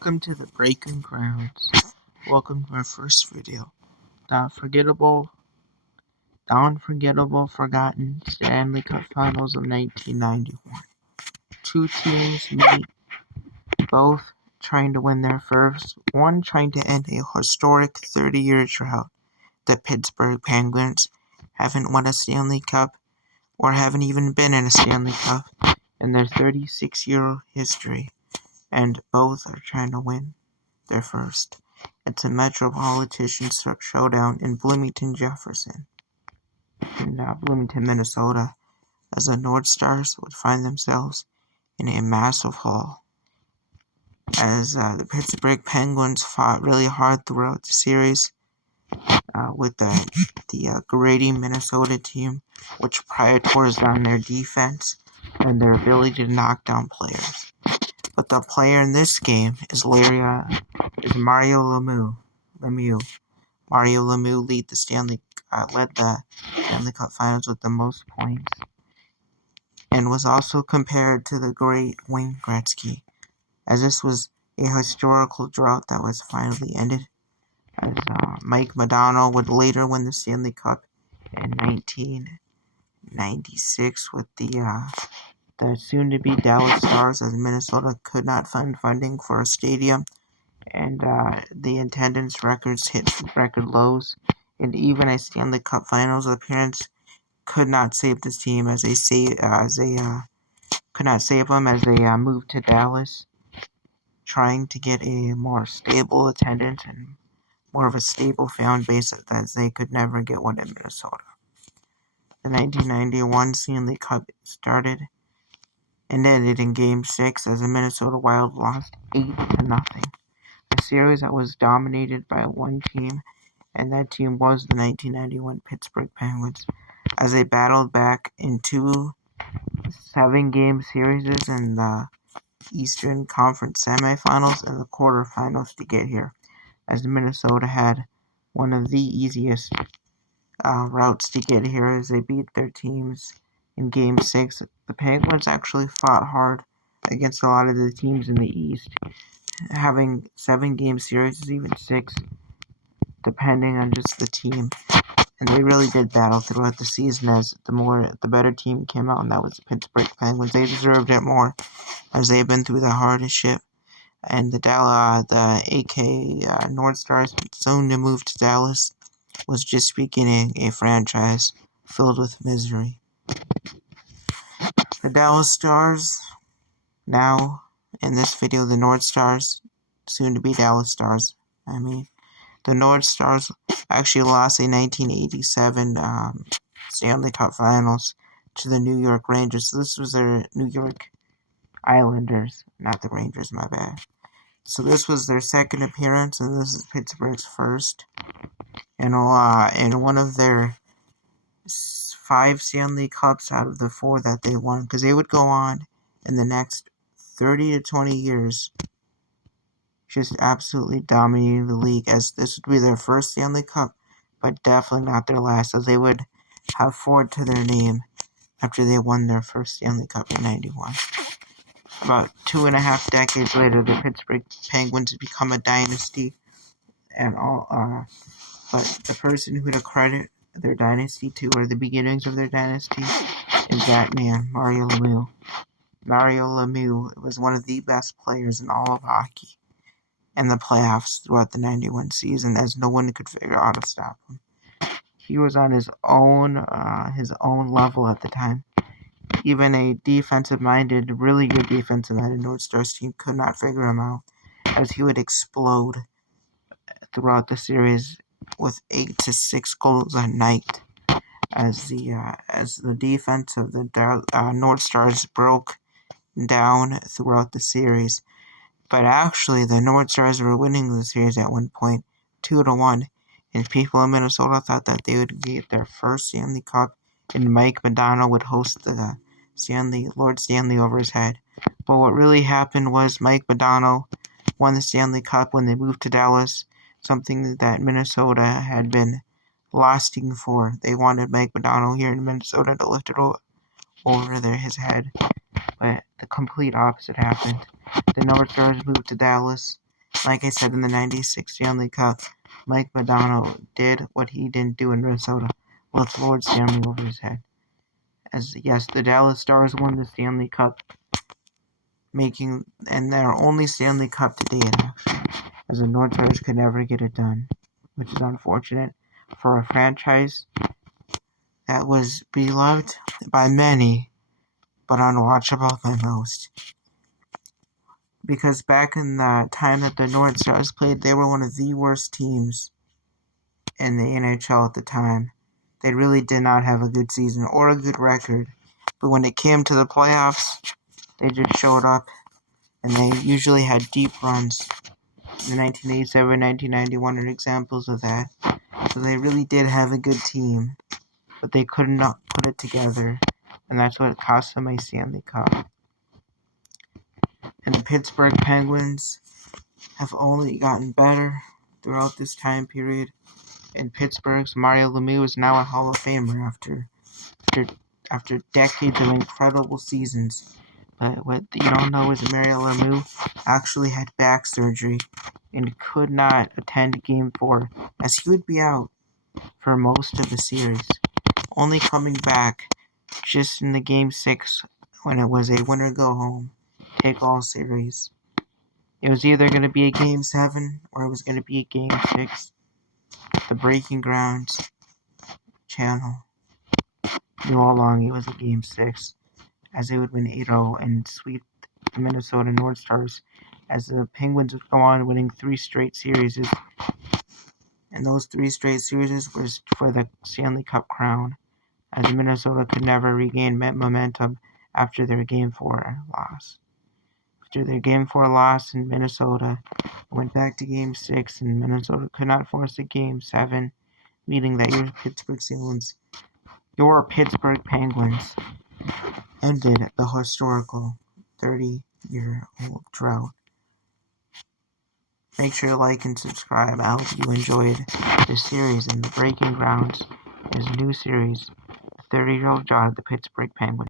Welcome to the Breaking Grounds. Welcome to my first video. The unforgettable, forgotten Stanley Cup Finals of 1991. Two teams meet, both trying to win their first, one trying to end a historic 30-year drought. The Pittsburgh Penguins haven't won a Stanley Cup, or haven't even been in a Stanley Cup, in their 36-year history, and both are trying to win their first. It's a metropolitan showdown in Bloomington, Bloomington, Minnesota, as the North Stars would find themselves in a massive hall. As the Pittsburgh Penguins fought really hard throughout the series with the gritty Minnesota team, which prioritized on their defense and their ability to knock down players. But the player in this game is Mario Lemieux. Mario Lemieux led the Stanley Cup Finals with the most points, and was also compared to the great Wayne Gretzky, as this was a historical drought that was finally ended, as Mike Modano would later win the Stanley Cup in 1996 with the soon-to-be Dallas Stars, as Minnesota could not find funding for a stadium, and the attendance records hit record lows, and even a Stanley Cup Finals appearance could not save this team as they moved to Dallas, trying to get a more stable attendance and more of a stable fan base as they could never get one in Minnesota. The 1991 Stanley Cup started and ended in Game 6 as the Minnesota Wild lost 8-0. A series that was dominated by one team, and that team was the 1991 Pittsburgh Penguins, as they battled back in two 7-game series in the Eastern Conference semifinals and the quarterfinals to get here, as Minnesota had one of the easiest routes to get here, as they beat their teams in Game 6. The Penguins actually fought hard against a lot of the teams in the East, having 7-game series, even 6, depending on just the team. And they really did battle throughout the season, as the better team came out, and that was the Pittsburgh Penguins. They deserved it more, as they've been through the hardest shit. And the North Stars, soon to move to Dallas, was just beginning a franchise filled with misery. The Dallas Stars, now in this video, the North Stars, soon to be Dallas Stars, the North Stars actually lost a 1987 Stanley Cup Finals to the New York Rangers. So this was their New York Islanders, not the Rangers, my bad. So this was their second appearance, and this is Pittsburgh's first. And in one of their 5 Stanley Cups out of the 4 that they won, because they would go on in the next 30 to 20 years, just absolutely dominating the league, as this would be their first Stanley Cup, but definitely not their last, as they would have 4 to their name after they won their first Stanley Cup in 91. About 2.5 decades later, the Pittsburgh Penguins become a dynasty, and but the person who to credit their dynasty to, or the beginnings of their dynasty, is that man, Mario Lemieux. Mario Lemieux was one of the best players in all of hockey in the playoffs throughout the 91 season, as no one could figure out how to stop him. He was on his own level at the time. Even a really good defensive-minded North Stars team could not figure him out, as he would explode throughout the series with 8 to 6 goals a night, as the defense of the North Stars broke down throughout the series. But actually, the North Stars were winning the series at one point, 2-1, and people in Minnesota thought that they would get their first Stanley Cup, and Mike Modano would host the Lord Stanley over his head. But what really happened was Mike Modano won the Stanley Cup when they moved to Dallas, something that Minnesota had been lusting for. They wanted Mike Modano here in Minnesota to lift it over his head, but the complete opposite happened. The North Stars moved to Dallas, Like I said, in the 96 Stanley Cup, Mike Modano did what he didn't do in Minnesota with Lord Stanley over his head. As yes, the Dallas Stars won the Stanley Cup, and their only Stanley Cup to date, actually, as the North Stars could never get it done, which is unfortunate for a franchise that was beloved by many, but unwatchable by most. Because back in the time that the North Stars played, they were one of the worst teams in the NHL at the time. They really did not have a good season or a good record. But when it came to the playoffs, they just showed up, and they usually had deep runs. The 1987, 1991 are examples of that. So they really did have a good team, but they could not put it together, and that's what cost them a Stanley Cup. And the Pittsburgh Penguins have only gotten better throughout this time period. In Pittsburgh's Mario Lemieux is now a Hall of Famer after decades of incredible seasons. But what you don't know is Mario Lemieux actually had back surgery and could not attend Game 4, as he would be out for most of the series, only coming back just in the Game 6 when it was a winner-go-home, take-all series. It was either going to be a Game 7 or it was going to be a Game 6. The Breaking Grounds channel knew all along it was a Game 6, as they would win 8-0 and sweep the Minnesota North Stars, as the Penguins would go on winning 3 straight series. And those 3 straight series were for the Stanley Cup crown, as Minnesota could never regain momentum after their Game 4 loss. After their Game 4 loss in Minnesota, went back to Game 6, and Minnesota could not force a Game 7, meaning that your Pittsburgh Penguins ended the historical 30-year-old drought. Make sure to like and subscribe. I hope you enjoyed this series, and the Breaking Grounds is a new series, 30-year-old drought of the Pittsburgh Penguins.